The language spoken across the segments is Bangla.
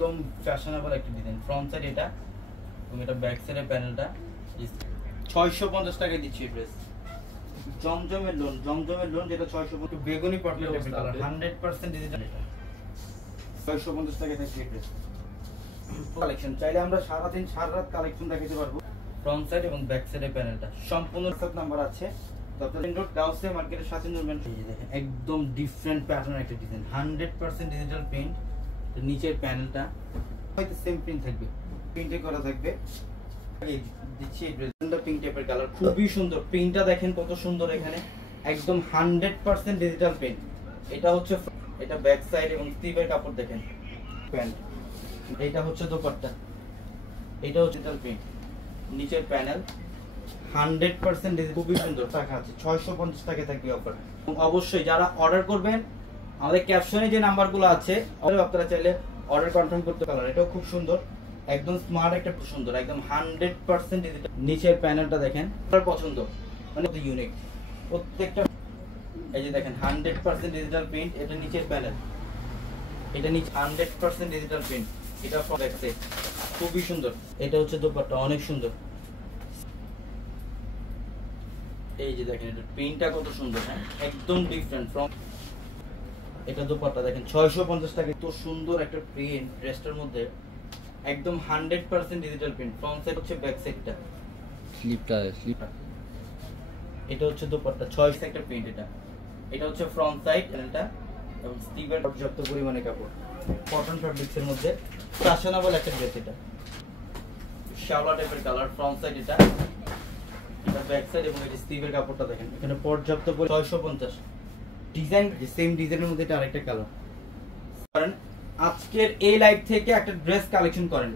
একদম ফ্যাশনেবল একটা ডিজাইন। ফ্রন্ট সাইড এটা এবং এটা ব্যাক সাইডের প্যানেলটা 650 টাকায় দিচ্ছি এই ড্রেস। জমজমের লোন যেটা 650 বেগুনি পার্পল টাইপের কালার 100% ডিজিটাল। এটা 650 টাকায় থাকছে এই ড্রেস। কালেকশন চাইলে আমরা সারা দিন সারা রাত কালেকশন দেখাতে পারবো। ফ্রন্ট সাইড এবং ব্যাক সাইডের প্যানেলটা সম্পূর্ণ সব নাম্বার আছে। গাউসিয়া মার্কেটের সাথে দেখেন একদম ডিফারেন্ট প্যাটার্ন একটা ডিজাইন 100% ডিজিটাল প্রিন্ট। নিচের প্যানেলটা হয়তো সেম প্রিন্ট থাকবে, প্রিন্টে করা থাকবে। দিচ্ছি এই ড্রেসটা পিঙ্ক টাইপের কালার, খুবই সুন্দর। প্রিন্টটা দেখেন কত সুন্দর, এখানে একদম 100% ডিজিটাল প্রিন্ট। এটা হচ্ছে এটা ব্যাক সাইড এবং স্লিভের কাপড় দেখেন প্যান্ট। এটা হচ্ছে দোপাট্টা, এটা হচ্ছে ডিজিটাল প্রিন্ট। নিচের প্যানেল 100% ডিজিটাল, খুবই সুন্দর। টাকা আছে 650 টাকা থাকবে অফার। অবশ্যই যারা অর্ডার করবেন আমাদের ক্যাপশনে যে নাম্বারগুলো আছে আপনারা চাইলে অর্ডার কনফার্ম করতে পারেন। এটাও খুব সুন্দর, একদম স্মার্ট একটা সুন্দর, একদম 100% ডিজিটাল। নিচের প্যানেলটা দেখেন আপনার পছন্দ, মানে ইউনিক প্রত্যেকটা। এই যে দেখেন 100% ডিজিটাল প্রিন্ট। এটা নিচের প্যানেল, এটা নিচে 100% ডিজিটাল প্রিন্ট। এটা ব্যাক সাইড খুবই সুন্দর। এটা হচ্ছে দোপাট্টা, অনেক সুন্দর। এই যে দেখেন এটা প্রিন্টটা কত সুন্দর, হ্যাঁ একদম ডিফারেন্ট ফ্রম। এটা দোপাট্টা দেখেন 650 টাকা। এত সুন্দর একটা প্রিন্ট ড্রেসটার মধ্যে, একদম 100% ডিজিটাল প্রিন্ট। ফ্রন্ট সাইড হচ্ছে ব্যাক সাইডটা, স্লিপটা। এটা হচ্ছে দোপাট্টা 6 একটা প্রিন্ট। এটা হচ্ছে ফ্রন্ট সাইড এটা এবং স্লিভের পর্যাপ্ত পরিমাণে কাপড়। কটন ফ্যাব্রিক্সের মধ্যে ফ্যাশনেবল একটা ড্রেস। এটা শ্যাওলা টাইপের কালার। ফ্রন্ট সাইড এটা ব্যাক সাইড এবং এই স্লিভের কাপড়টা দেখেন এখানে পর্যাপ্ত 650 ডিজাইন। সেম ডিজাইনের মধ্যে এটা আরেকটা কালার। করেন আজকের এই লাইভ থেকে একটা ড্রেস কালেকশন করেন,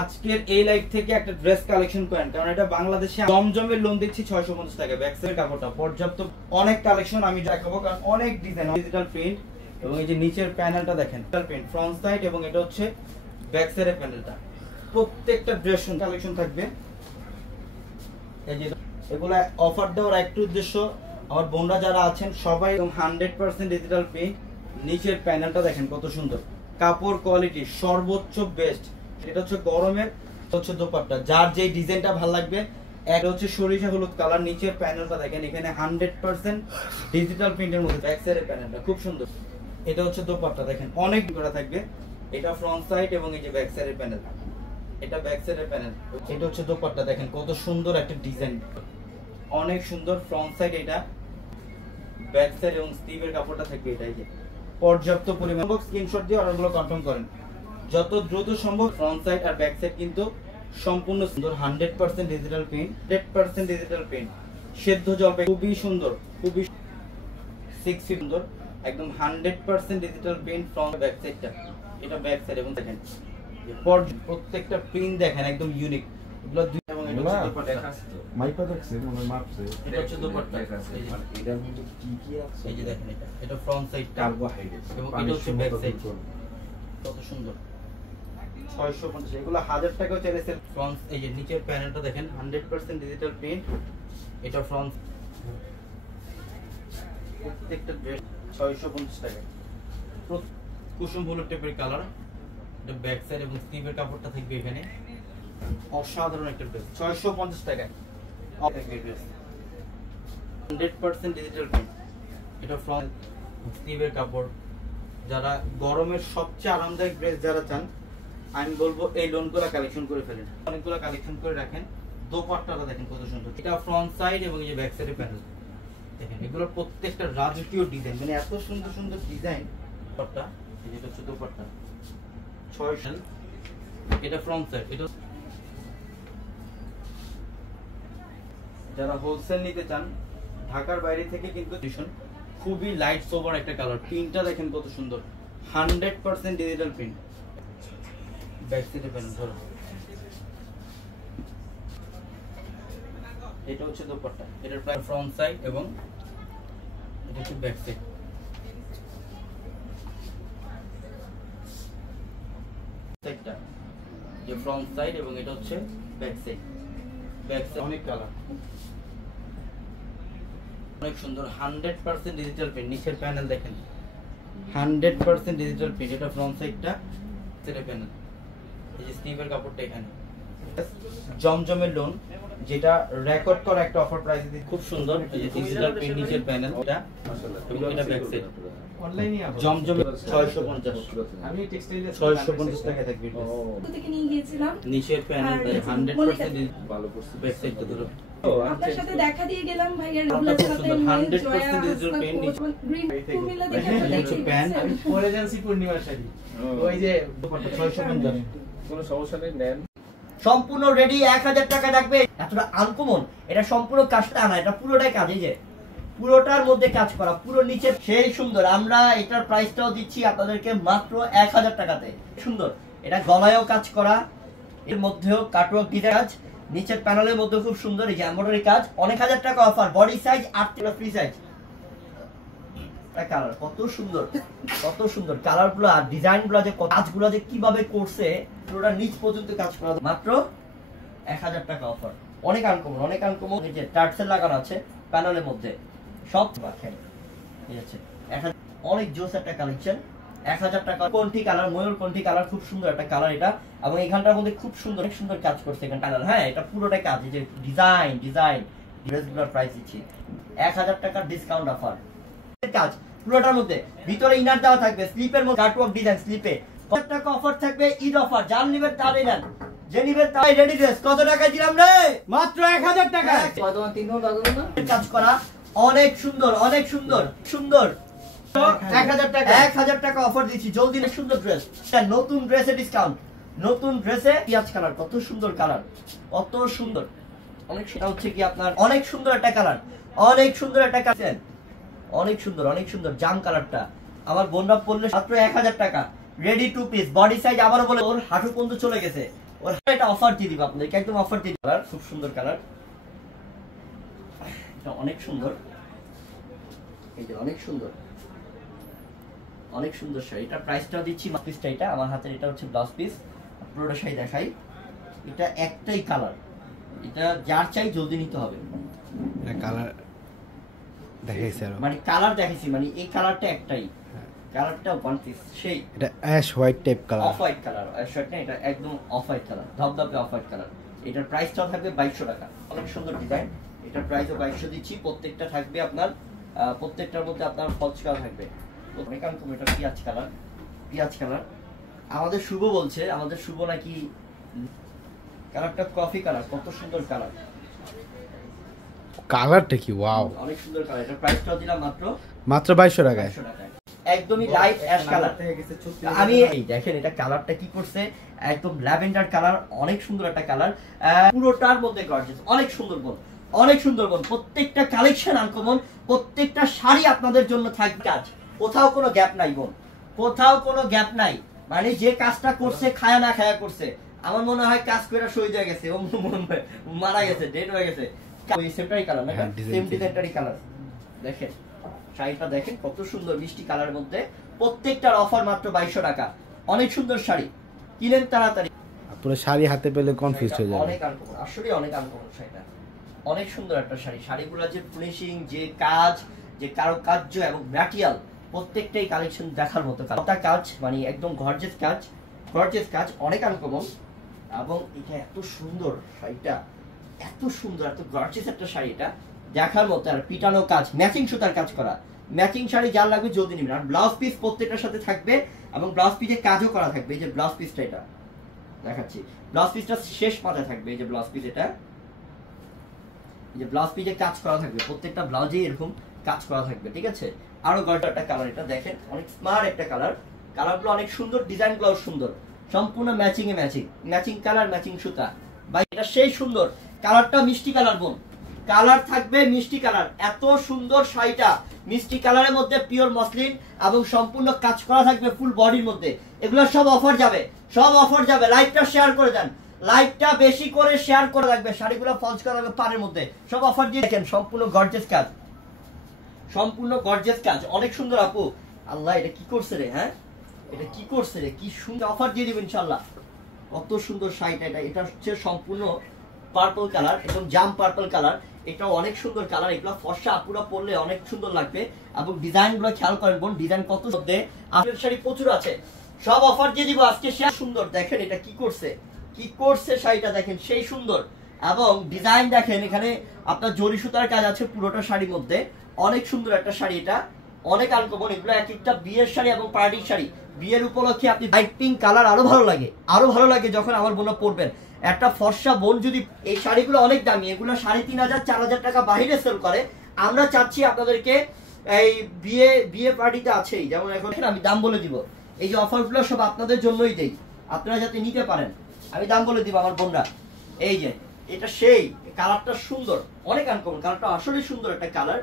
আজকের এই লাইভ থেকে একটা ড্রেস কালেকশন করেন, কারণ এটা বাংলাদেশে জমজমের লোন দিচ্ছি 650 টাকা। ব্যাক সাইডের কাপড়টা পর্যাপ্ত, অনেক কালেকশন আমি দেখাবো কারণ অনেক ডিজাইন। ডিজিটাল প্রিন্ট এবং এই যে নিচের প্যানেলটা দেখেন ডিজিটাল প্রিন্ট। ফ্রন্ট সাইড এবং এটা হচ্ছে ব্যাক সাইডের প্যানেলটা। প্রত্যেকটা ড্রেস কালেকশন থাকবে। এই যে এগুলা অফার দেওয়ার একটা উদ্দেশ্য, আমার বোনরা যারা আছেন সবাই 100% ডিজিটাল প্রিন্ট। নিচের প্যানেলটা দেখেন কত সুন্দর, কাপড় কোয়ালিটি সর্বোচ্চ বেস্ট। এটা হচ্ছে গরমের, হচ্ছে দোপাট্টা। যার যে ডিজাইনটা ভালো লাগবে। একটা হচ্ছে সরিষা হলুদ কালার। নিচের প্যানেলটা দেখেন এখানে 100% ডিজিটাল প্রিন্টের মধ্যে। ব্যাক সাইডের প্যানেলটা খুব সুন্দর। এটা হচ্ছে দোপাট্টা দেখেন অনেক করা থাকবে। এটা ফ্রন্ট সাইড এবং এই যে ব্যাক সাইডের প্যানেল, এটা ব্যাক সাইডের প্যানেল। এটা হচ্ছে দোপাট্টা দেখেন কত সুন্দর একটা ডিজাইন, অনেক সুন্দর। ফ্রন্ট সাইড এটা, ব্যাক সাইড এবং স্লিভের কাপড়টা থাকবে এটা। এই যে পর্যাপ্ত পরিমাণ। স্ক্রিনশট দিয়ে অর্ডারগুলো কনফার্ম করেন যত দ্রুত সম্ভব। ফ্রন্ট সাইড আর ব্যাক সাইড কিন্তু সম্পূর্ণ সুন্দর। 100% ডিজিটাল প্রিন্ট, 100% ডিজিটাল প্রিন্ট। সেদ্ধ জলপাই খুবই সুন্দর, খুবই 6 ফিট সুন্দর, একদম 100% ডিজিটাল প্রিন্ট। ফ্রন্ট ব্যাক সাইডটা, এটা ব্যাক সাইড এবং দেখেন প্রত্যেকটা প্রিন্ট দেখেন একদম ইউনিক। এগুলো দুই এবং এটা হচ্ছে দোপাট্টা। মাইপা দেখছে মনে মাপছে। এটা হচ্ছে দোপাট্টা। এটার মধ্যে কি কি আছে এই যে দেখেন এটা ফ্রন্ট সাইড কার্বোহাইড্রেট এবং এটা হচ্ছে ব্যাক সাইড। কত সুন্দর 650। এগুলো 1000 টাকাও চাইলে সেল। ফ্রন্ট এই যে নিচের প্যানেলটা দেখেন 100% ডিজিটাল প্রিন্ট। এটা ফ্রন্ট প্রত্যেকটা ড্রেস 650 টাকা। কুসুম হলুদ টাইপের কালার। এটা ব্যাক সাইড এবং স্লিভের কাপড়টা থাকবে এখানে। অসাধারণ একটা ড্রেস 650 টাকা। 100% ডিজিটাল প্রিন্ট। এটা ফ্রন্ট স্লিভের কাপড়। যারা গরমের সবচেয়ে আরামদায়ক ড্রেস যারা চান, আমি বলবো এই লোনগুলো কালেকশন করে ফেলেন। অনেকগুলো কালেকশন করে রাখেন। দোপাট্টাটা দেখেন কত সুন্দর। এটা ফ্রন্ট সাইড এবং এই যে ব্যাক সাইডের প্যানেল দেখেন। এগুলো প্রত্যেকটা রাজকীয় ডিজাইন, মানে এত সুন্দর সুন্দর ডিজাইন। দোপাট্টা এই যে হচ্ছে দোপাট্টা 600। এটা ফ্রন্ট সাইড। এটা যারা হোলসেল নিতে চান ঢাকার বাইরে থেকে কিন্তু খুবই লাইট সোবার একটা কালার। প্রিন্টটা দেখেন কত সুন্দর, 100% ডিজিটাল প্রিন্ট। ব্যাক সাইডে প্যানেল ধরো। এটা হচ্ছে দোপাট্টা। এটার প্রায় ফ্রন্ট সাইড এবং এটা হচ্ছে ব্যাক সাইড। সাইডটা যে ফ্রন্ট সাইড এবং এটা হচ্ছে ব্যাক সাইড। ব্যাক সাইড অনেক কালার, অনেক সুন্দর। 100% ডিজিটাল প্রিন্ট। নিচের প্যানেল দেখেন 100% ডিজিটাল প্রিন্ট। এটা ফ্রন্ট সাইডটা প্যানেল, এই যে স্লিভের কাপড়টা এখানে জমজমের লোন, যেটা রেকর্ড করা একটা অফার প্রাইসে দিচ্ছে, খুব সুন্দর। এই যে ডিজিটাল প্রিন্ট নিচের প্যানেল, এটা এবং এটা ব্যাক সাইড অনলাইনে জমজমের 650, আমি টেক্সটাইলে 650 টাকা থাকবে থেকে নিয়ে গিয়েছিলাম নিচের প্যানেল 100% ভালো করছে। ব্যাক সাইডটা ধরো, আপনার সাথে দেখা দিয়ে গেলাম ভাইয়ার খুব সুন্দর 100% ডিজিটাল প্রিন্ট নিচে গ্রিন কুমিল্লা দেখে হ্যাঁ, আপনারা নিচে প্যান্ট আমি পরে জানছি পূর্ণিমার শাড়ি ওই যে 650 কোনো সমস্যা নেই, নেন। সম্পূর্ণ রেডি 1000 টাকা থাকবে। এতটা আনকমন, এটা সম্পূর্ণ কাজটা না, এটা পুরোটাই কাজ। এই যে পুরোটার মধ্যে কাজ করা, পুরো নিচে সেই সুন্দর। আমরা এটার প্রাইসটাও দিচ্ছি আপনাদেরকে মাত্র 1000 টাকাতে। সুন্দর, এটা গলায়ও কাজ করা, এর মধ্যেও কাটওয়ার্ক ডিজাইন কাজ, নিচের প্যানেলের মধ্যে খুব সুন্দর এই যে এমব্রয়ডারি কাজ। অনেক হাজার টাকা offer, body size 8 free size. Colour কত সুন্দর, কত সুন্দর কালারগুলো আর ডিজাইনগুলো, যে কাজগুলো যে কিভাবে করছে, পুরোটা নিচ পর্যন্ত কাজ করা। মাত্র 1000 টাকা অফার। অনেক আনকমন, অনেক আনকমন। এই যে টার্সেল লাগানো আছে প্যানেলের মধ্যে, সব দেখেন ঠিক আছে। অনেক জোস একটা কালেকশন। 1000 টাকা। কোনটি কালার, ময়ূর কোনটি কালার, খুব সুন্দর একটা কালার এটা। এবং এখানটার মধ্যে খুব সুন্দর সুন্দর কাজ করছে এখানে কালার। হ্যাঁ, এটা পুরোটাই কাজ। এই যে ডিজাইন ড্রেসগুলোর প্রাইস দিচ্ছি 1000 টাকার ডিসকাউন্ট অফার। কাজ পুরোটার মধ্যে, ভিতরে ইনার দেওয়া থাকবে, স্লিপের মধ্যে কাটওয়ার্ক ডিজাইন, স্লিপে 1000 টাকা অফার থাকবে, ঈদ অফার। যার নিবেন তার নেন, যে নিবেন তাই রেডি ড্রেস। কত টাকা দিলাম রে? মাত্র 1000 টাকা। কাজ করা অনেক সুন্দর, অনেক সুন্দর সুন্দর। 1000 টাকা, 1000 টাকা অফার দিচ্ছি। জলদি না, সুন্দর ড্রেস, নতুন ড্রেসে ডিসকাউন্ট, নতুন ড্রেসে পিয়াজ কালার, কত সুন্দর কালার, কত সুন্দর। অনেক সেটা হচ্ছে কি আপনার অনেক সুন্দর একটা কালার, অনেক সুন্দর একটা কালার, অনেক সুন্দর, অনেক সুন্দর জাম কালারটা। আমার বোনরা পড়লে মাত্র 1000 টাকা। Ready to piece, body size আবারও বলে ওর হাঁটু পর্যন্ত চলে গেছে। ওর একটা অফার দিয়ে দিব আপনাদেরকে, একদম অফার দিয়ে কালার, খুব সুন্দর কালার, এটা অনেক সুন্দর। এই যে অনেক সুন্দর, অনেক সুন্দর শাড়ি। এটা প্রাইসটা দিচ্ছি পিসটা, এটা আমার হাতের, এটা হচ্ছে ব্লাউজ পিস। পুরোটা শাড়ি দেখাই, এটা একটাই কালার, এটা যার চাই জলদি নিতে হবে। কালার দেখাইছে আর মানে কালার দেখাইছি, মানে এই কালারটা একটাই, কালারটা ওয়ান পিস সেই। এটা ash white type colour, off white colour, shirt না, এটা একদম অফ হোয়াইট কালার, ধবধবে অফ হোয়াইট কালার। এটার প্রাইসটাও থাকবে 2200 টাকা। অনেক সুন্দর ডিজাইন, এটার প্রাইসও 2200 দিচ্ছি। প্রত্যেকটা থাকবে আপনার, প্রত্যেকটার মধ্যে আপনার ফলস কালার থাকবে। এটা পিয়াজ কালার, পিয়াজ কালার। আমাদের শুভ বলছে, আমাদের শুভ নাকি কালারটা কফি কালার, কত সুন্দর কালার, কালারটা কি ওয়াও, অনেক সুন্দর কালার। এটা প্রাইসটাও দিলাম মাত্র 2200 টাকায়। 2200 টাকায়। একদমই লাইট অ্যাশ কালার থেকে গেছে 36। আমি এই দেখেন এটা কালারটা কি করছে, একদম ল্যাভেন্ডার কালার, অনেক সুন্দর একটা কালার। পুরোটার মধ্যে গর্জিয়াস, অনেক সুন্দর বোন, অনেক সুন্দর বোন। প্রত্যেকটা কালেকশন আনকমন, প্রত্যেকটা শাড়ি আপনাদের জন্য থাকবে কাজ, কোথাও কোনো গ্যাপ নাই বোন, কোথাও কোনো গ্যাপ নাই। মানে যে কাজটা করছে খায়া না খায়া করছে। আমার মনে হয় কাজ করে শহীদ হয়ে গেছে, ও মারা গেছে, ডেড হয়ে গেছে। ওই সেমটাই কালার না, সেম ডিজাইনটারই কালার। দেখেন শাড়িটা দেখেন কত সুন্দর মিষ্টি কালারের মধ্যে। প্রত্যেকটার অফার মাত্র 2200 টাকা। অনেক সুন্দর শাড়ি, কিনেন তাড়াতাড়ি। পুরো শাড়ি হাতে পেলে কনফিউজ হয়ে যাবে। অনেক আনকমন, আসলে অনেক আনকমন শাড়িটা, অনেক সুন্দর একটা শাড়ি। শাড়িগুলো যে ফিনিশিং, যে কাজ, যে কারুকার্য এবং ম্যাটেরিয়াল, প্রত্যেকটাই কালেকশন দেখার মতো কাজ, মানে একদম গর্জিয়াস কাজ, গর্জিয়াস কাজ, অনেক আনকমন। এবং এটা এত সুন্দর শাড়িটা, এত সুন্দর, এত গর্জিয়াস একটা শাড়ি, এটা দেখার মতো। আর পিটানো কাজ, ম্যাচিং সুতার কাজ করা, ম্যাচিং শাড়ি যার লাগবে জলদি নেবেন। আর ব্লাউজ পিস প্রত্যেকটার সাথে থাকবে, এবং ব্লাউজ পিসে কাজও করা থাকবে। এই যে ব্লাউজ পিসটা, এটা দেখাচ্ছি, ব্লাউজ পিসটা শেষ পাতায় থাকবে। এই যে ব্লাউজ পিস, এটা এই যে ব্লাউজ পিসে কাজ করা থাকবে, প্রত্যেকটা ব্লাউজে এরকম কাজ করা থাকবে, ঠিক আছে। আরো গর্জিয়াস একটা কালার, এটা দেখেন অনেক স্মার্ট একটা কালার, কালারগুলো অনেক সুন্দর, ডিজাইনগুলো সুন্দর, সম্পূর্ণ ম্যাচিং এ ম্যাচিং, ম্যাচিং কালার, ম্যাচিং সুতা। ভাই এটা সেই সুন্দর কালারটা, মিষ্টি কালার বোন, কালার থাকবে মিষ্টি কালার। এত সুন্দর শাড়িটা মিষ্টি কালারের মধ্যে, পিওর মসলিন, এবং সম্পূর্ণ কাজ করা থাকবে ফুল বডির মধ্যে। এগুলো সব অফার যাবে, সব অফার যাবে। লাইভটা শেয়ার করে দেন, লাইভটা বেশি করে শেয়ার করে রাখবে। শাড়িগুলো ফলস করা থাকবে পাড়ের মধ্যে, সব অফার দিয়ে দেখেন। সম্পূর্ণ গর্জিয়াস কাজ, সম্পূর্ণ গর্জিয়াস কাজ, অনেক সুন্দর। আপু আল্লাহ, এটা কি করছে রে? হ্যাঁ, এটা কি করছে রে? কি সুন্দর অফার দিয়ে দিবেন ইনশাআল্লাহ। কত সুন্দর শাড়িটা, এটা হচ্ছে সম্পূর্ণ পার্পল কালার, এবং জাম পার্পল কালার। এটা অনেক সুন্দর কালার, এগুলো ফর্সা আপুরা পরলে অনেক সুন্দর লাগবে। এবং ডিজাইনগুলো খেয়াল করেন বোন, ডিজাইন কত মধ্যে। আপনার শাড়ি প্রচুর আছে, সব অফার দিয়ে দিব আজকে। সুন্দর দেখেন এটা কি করছে শাড়িটা দেখেন, সেই সুন্দর। এবং ডিজাইন দেখেন, এখানে আপনার জরি সুতার কাজ আছে পুরোটা শাড়ির মধ্যে। অনেক সুন্দর একটা শাড়ি, এটা অনেক আনকমন। এগুলো এক একটা বিয়ের শাড়ি এবং পার্টির শাড়ি। বিয়ের উপলক্ষে আপনি লাইট পিঙ্ক কালার আরো ভালো লাগে যখন আমার বোন পরবেন। একটা ফর্সা বোন যদি, এই শাড়িগুলো অনেক দামি, এগুলো 3,500 4,000 টাকা বাইরে সেল করে। আমরা চাচ্ছি আপনাদেরকে এই বিয়ে পার্টিতে আছেই, যেমন এখন আমি দাম বলে দিব। এই যে অফারগুলো সব আপনাদের জন্যই দেই, আপনারা যাতে নিতে পারেন। আমি দাম বলে দিব আমার বোনরা। এই যে এটা সেই কালারটা সুন্দর, অনেক আনকমন কালারটা, আসলে সুন্দর একটা কালার,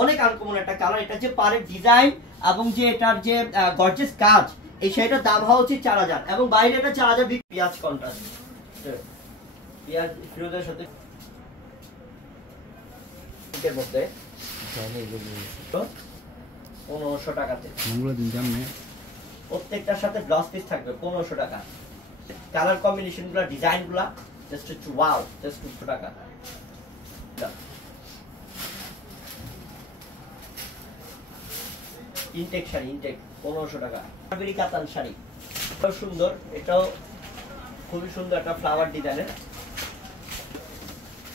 অনেক আনকমন একটা কালার। এটা যে পাড়ের ডিজাইন এবং যে এটার যে গর্জিয়াস কাজ, এই শাড়িটার দাম হওয়া উচিত 4,000 এবং বাইরে এটা 4,000। পেঁয়াজ কন্ট্রাস্ট, পেঁয়াজ ফিরোজের সাথে এর মধ্যে 1500 টাকাতে প্রত্যেকটার সাথে ব্লাউজ পিস থাকবে 1500 টাকা। কালার কম্বিনেশন গুলা, ডিজাইন গুলা জাস্ট ওয়াও, জাস্ট 200 টাকা। ইনটেক শাড়ি, ইনটেক 1500 টাকা। কাবেরি কাতান শাড়ি, এটাও সুন্দর, এটাও খুবই সুন্দর একটা ফ্লাওয়ার ডিজাইনের,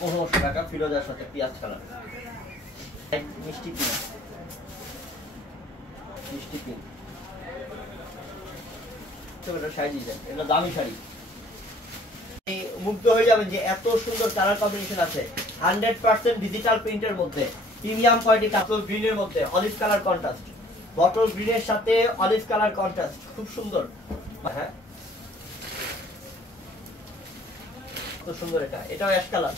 1500 টাকা। ফিরোজার সাথে পেঁয়াজ কালার, মিষ্টি পিঙ্ক, শাড়ি ডিজাইন, এটা দামি শাড়ি। মুগ্ধ হয়ে যাবেন যে এত সুন্দর কালার কম্বিনেশন আছে। 100% ডিজিটাল প্রিন্টের মধ্যে, প্রিমিয়াম কোয়ালিটি কাপল গ্রিনের মধ্যে অলিভ কালার কন্ট্রাস্ট, বটল গ্রিনের সাথে অলিভ কালার কন্ট্রাস্ট, খুব সুন্দর। হ্যাঁ, খুব সুন্দর। এটাও অ্যাশ কালার,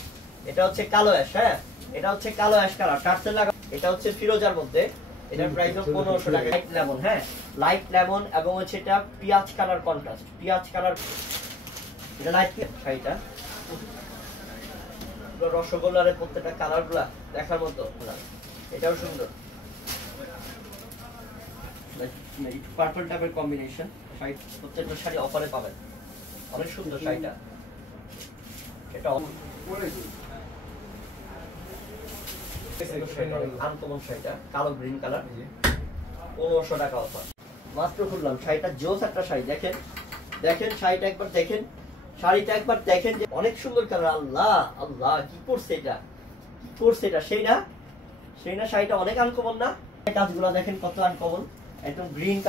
এটা হচ্ছে কালো অ্যাশ। হ্যাঁ, এটা হচ্ছে কালো অ্যাশ কালার, টার্সেল লাগা। এটা হচ্ছে ফিরোজার মধ্যে, এটার প্রাইস 1500 টাকা। লাইট লেমন, হ্যাঁ লাইট লেমন, এবং হচ্ছে এটা পেঁয়াজ কালার কন্ট্রাস্ট, পেঁয়াজ কালার। এটা লাইট শাড়িটা রসগোল্লার প্রত্যেকটা কালার গুলা দেখার মতো, এটাও সুন্দর। পার্পল টাইপের কম্বিনেশন শাড়ি, প্রত্যেকটা শাড়ি অফারে পাবেন, অনেক সুন্দর শাড়িটা। এটা আনকমন শাড়িটা, কালো গ্রিন কালার, 1500 টাকা অফার। মাত্র খুললাম শাড়িটা, জোস একটা শাড়ি। দেখেন শাড়িটা একবার দেখেন, যে অনেক সুন্দর কালার। আল্লাহ আল্লাহ, কি করছে এটা, সেই না শাড়িটা অনেক আনকমন না? কাজগুলো দেখেন কত আনকমন, একদম গ্রিন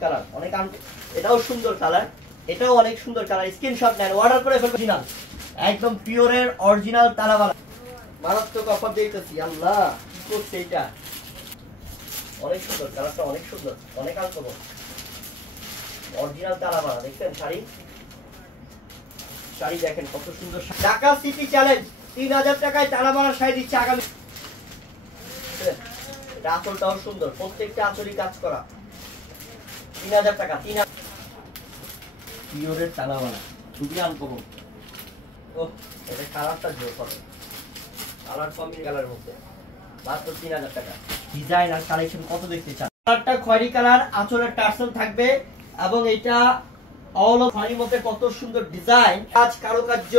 কালার, অনেক এটাও সুন্দর কালার, এটাও অনেক সুন্দর কালার। স্ক্রিনশট নেন, অর্ডার করে ফেলবেন। একদম পিওরের অরিজিনাল তালাওয়ালা, মারাত্মক অফার দিতেছি। আল্লাহ, কি করছে এটা, অনেক সুন্দর কালারটা, অনেক সুন্দর, অনেক আনকমন, অরিজিনাল তালাওয়ালা। দেখছেন শাড়ি দেখেন কত সুন্দর। ঢাকা সিটি চ্যালেঞ্জ 3000 টাকায় তালাওয়ালা শাড়ি দিচ্ছে আগামী। আঁচলটাও সুন্দর, প্রত্যেকটা আঁচলই কাজ করা, 3000 টাকা। পিওরের তালাওয়ালা, খুবই আনকমন। এটা কালারটা জোর হবে, কালার কম্বিনেশন কালারের মধ্যে, মাত্র 3000 টাকা। ডিজাইন আর কালেকশন কত দেখতে চান? কালারটা খয়েরি কালার, আঁচলের টার্সেল থাকবে, এবং এটা অল খয়েরির মধ্যে কত সুন্দর ডিজাইন, কাজ কারুকার্য,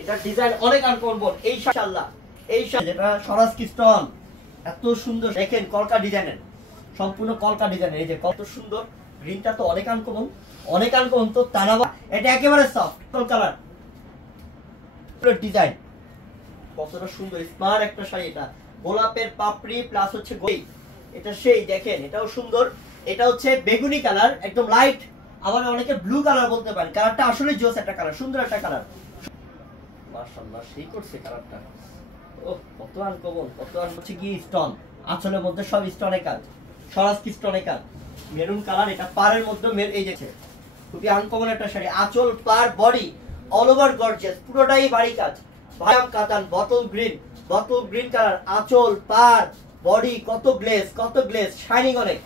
এটা ডিজাইন অনেক আনকমন। এই ইনশাআল্লাহ এই যেটা স্বরাজ কিস্টন, এত সুন্দর দেখেন, কলকা ডিজাইনের, সম্পূর্ণ কলকা ডিজাইনের। এই যে কত সুন্দর, গ্রিনটা তো অনেক আনকমন তো। তানাবা এটা একেবারে সফট কালার ডিজাইন, কতটা সুন্দর স্মার্ট একটা শাড়ি। এটা গোলাপের পাপড়ি প্লাস হচ্ছে গোল, এটা সেই দেখেন, এটাও সুন্দর। এটা হচ্ছে বেগুনি কালার, একদম লাইট, আবার অনেকে ব্লু কালার বলতে পারেন। কালারটা আসলে জোস একটা কালার, সুন্দর একটা কালার, মাশাআল্লাহ, সেই করছে কালারটা। ওহ, কত আনকমন, হচ্ছে কি স্টোন, আঁচলের মধ্যে সব স্টোনের কাজ, স্বরাজ কি স্টোনের কাজ, মেরুন কালার। এটা পাড়ের মধ্যে এই যে খুবই আনকমন একটা শাড়ি, আঁচল পাড় বডি অল ওভার গর্জিয়াস, পুরোটাই বাড়ি কাজ। ভায়াম কাতান, বটল গ্রিন কালার, আঁচল পাড় বডি, কত গ্লেজ, শাইনিং অনেক।